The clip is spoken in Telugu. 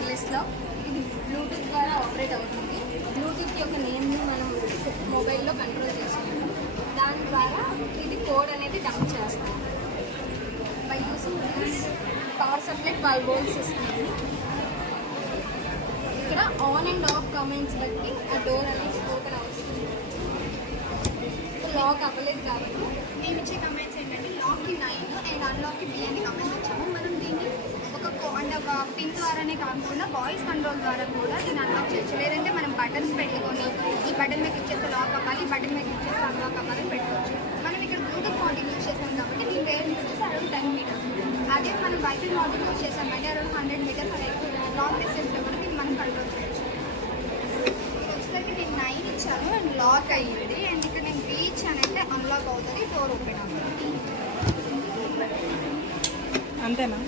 వైర్లెస్లో ఇది బ్లూటూత్ ద్వారా ఆపరేట్ అవుతుంది. బ్లూటూత్ యొక్క నేమ్ని మనం మొబైల్లో కంట్రోల్ చేసుకుంటాం. దాని ద్వారా ఇది కోడ్ అనేది డంప్ చేస్తాం. By using this power supply 12 volts ఇస్తుంది. ఇక్కడ ఆన్ అండ్ ఆఫ్ కమెంట్స్ బట్టి ఆ డోర్ అనేది ఓపెన్ అవుతుంది. లాక్ అవ్వలేదు కాబట్టి మేము ఇచ్చే కమెంట్స్ ఏంటంటే లాక్కి 9 అండ్ అన్లాక్కి B అని కమెంట్స్ ఇచ్చాము. మనం దీన్ని ఒక పిన్ ద్వారానే కాకుండా వాయిస్ కంట్రోల్ ద్వారా కూడా దీన్ని అన్లాక్ చేయొచ్చు. లేదంటే మనం బటన్స్ పెట్టుకొని ఈ బటన్ మీద క్లిక్ చేస్తే లాక్ అవ్వాలి, బటన్ మీద క్లిక్ చేస్తే అన్లాక్ అవ్వాలని పెట్టుకోవచ్చు. మనం ఇక్కడ బ్లూటూత్ మోడల్ యూజ్ చేసాం కాబట్టి దీని రేంజ్ వచ్చేసి అరౌండ్ 10 meters. అదే మనం వైఫై మోడల్ యూజ్ చేసామంటే అరౌండ్ 100 meters లాంగ్ డిస్టెన్స్లో కూడా దీన్ని మనం కంట్రోల్ చేయొచ్చు. ఇది వచ్చేసరికి నేను 9 ఇచ్చాను అండ్ లాక్ అయ్యింది. అండ్ ఇక్కడ నేను రీచ్ అని అంటే అన్లాక్ అవుతుంది, డోర్ ఓపెన్ అవుతుంది. అంతేనా?